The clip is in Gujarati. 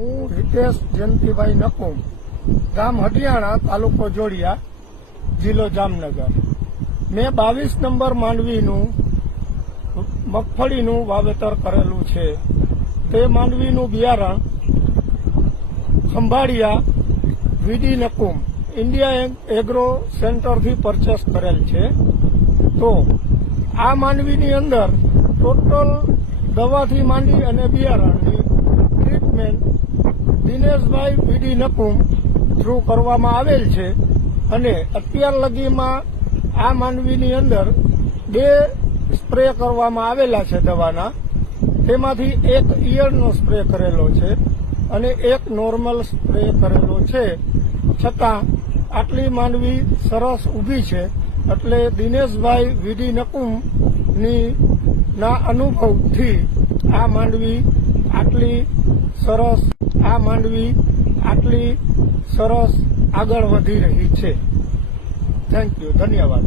હું હિતેશ જયંતિભાઈ નકુમ, ગામ હડિયાણા, તાલુકો જોડિયા, જિલ્લો જામનગર. મેં 22 નંબર માંડવીનું મગફળીનું વાવેતર કરેલું છે. તે માંડવીનું બિયારણ ખંભાળિયા વીડી નકુમ ઇન્ડિયા એગ્રો સેન્ટરથી પરચેસ કરેલ છે. તો આ માંડવીની અંદર ટોટલ દવાથી માંડી અને બિયારણની ટ્રીટમેન્ટ દિનેશભાઈ વીડી નકુમ થ્રુ કરવામાં આવેલ છે. અને અત્યાર લગીમાં આ માંડવીની અંદર 2 સ્પ્રે કરવામાં આવેલા છે દવાના. તેમાંથી એક ઈયળનો સ્પ્રે કરેલો છે અને એક નોર્મલ સ્પ્રે કરેલો છે. છતાં આટલી માંડવી સરસ ઊભી છે. એટલે દિનેશભાઈ વીડી નકુમની ના અનુભવથી આ માંડવી આટલી સરસ આગળ વધી રહી છે. થેન્ક યુ, ધન્યવાદ.